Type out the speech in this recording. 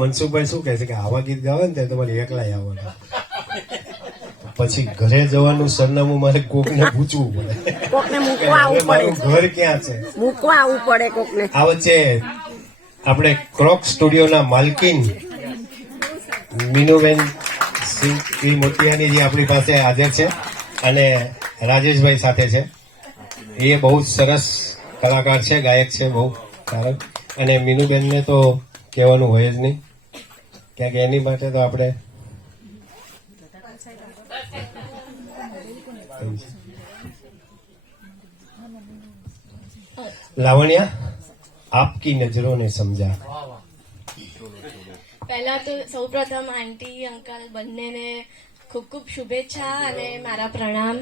મનસુખભાઈ શું કહે છે કે આવા ગીત ગાવે ને ત્યારે તમારે એકલાય આવવાનું, પછી ઘરે જવાનું સરનામું મારે કોકને પૂછવું પડે, કોકને મૂકવા આવવું મારું પડે, ઘર ક્યાં છે. મૂકવા આવવું પડે કોકને. આ વચ્ચે આપણે ક્રોક સ્ટુડિયોના માલકીન મીનુબેન સિંહ મોતિયાની જે આપણી પાસે હાજર છે અને રાજેશભાઈ સાથે છે. એ બહુ જ સરસ કલાકાર છે, ગાયક છે, બહુ સારા. અને મીનુબેનને તો કહેવાનું હોય જ નહીં, ક્યાંક એની માટે તો આપણે લાવણ્યા આપકી નજરો ને સમજા. પહેલા તો સૌપ્રથમ આંટી અંકલ બંનેને ખૂબ ખૂબ શુભેચ્છા અને મારા પ્રણામ.